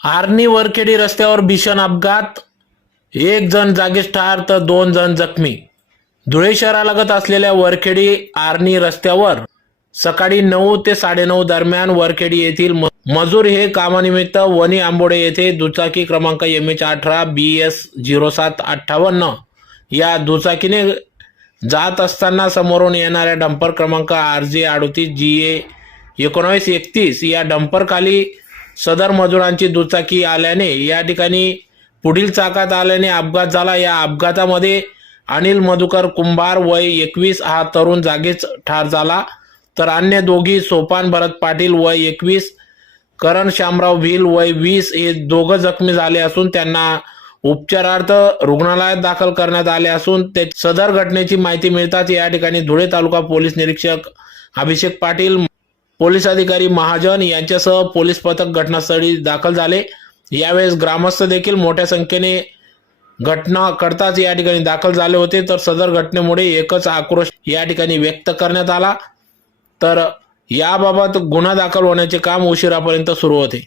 आर्नी वरखेडी रस्त्यावर भीषण अपघात. एक जण जागीच ठार तर दोन जण जखमी. धुळे शहरालगत असलेल्या वरखेडी आर्नी रस्त्यावर सकाळी नऊ ते साडेनऊ दरम्यान वरखेडी येथील मजूर हे कामानिमित्त वनी आंबोडे येथे दुचाकी क्रमांक एम एच अठरा बी एस झिरो सात अठ्ठावन्न या दुचाकीने जात असताना समोरून येणाऱ्या डंपर क्रमांक आर जे अडोतीस जी ए एकोणावीस एकतीस या डंपरखाली सदर मजुरांची दुचाकी आल्याने या ठिकाणी पुढील चाकात आल्याने अपघात झाला. या अपघातामध्ये अनिल मधुकर कुंभार वय एकवीस हा तरुण जागीच ठार झाला. तर अन्य दोघी सोपान भरत पाटील वय एकवीस करण शामराव भिल वय वीस हे दोघं जखमी झाले असून त्यांना उपचारार्थ रुग्णालयात दाखल करण्यात आले असून ते सदर घटनेची माहिती मिळताच या ठिकाणी धुळे तालुका पोलीस निरीक्षक अभिषेक पाटील पोलीस अधिकारी महाजन यांच्यासह पोलीस पथक घटनास्थळी दाखल झाले. यावेळेस ग्रामस्थ देखील मोठ्या संख्येने घटना करताच या ठिकाणी दाखल झाले होते. तर सदर घटनेमुळे एकच आक्रोश या ठिकाणी व्यक्त करण्यात आला. तर याबाबत गुन्हा दाखल होण्याचे काम उशिरापर्यंत सुरू होते.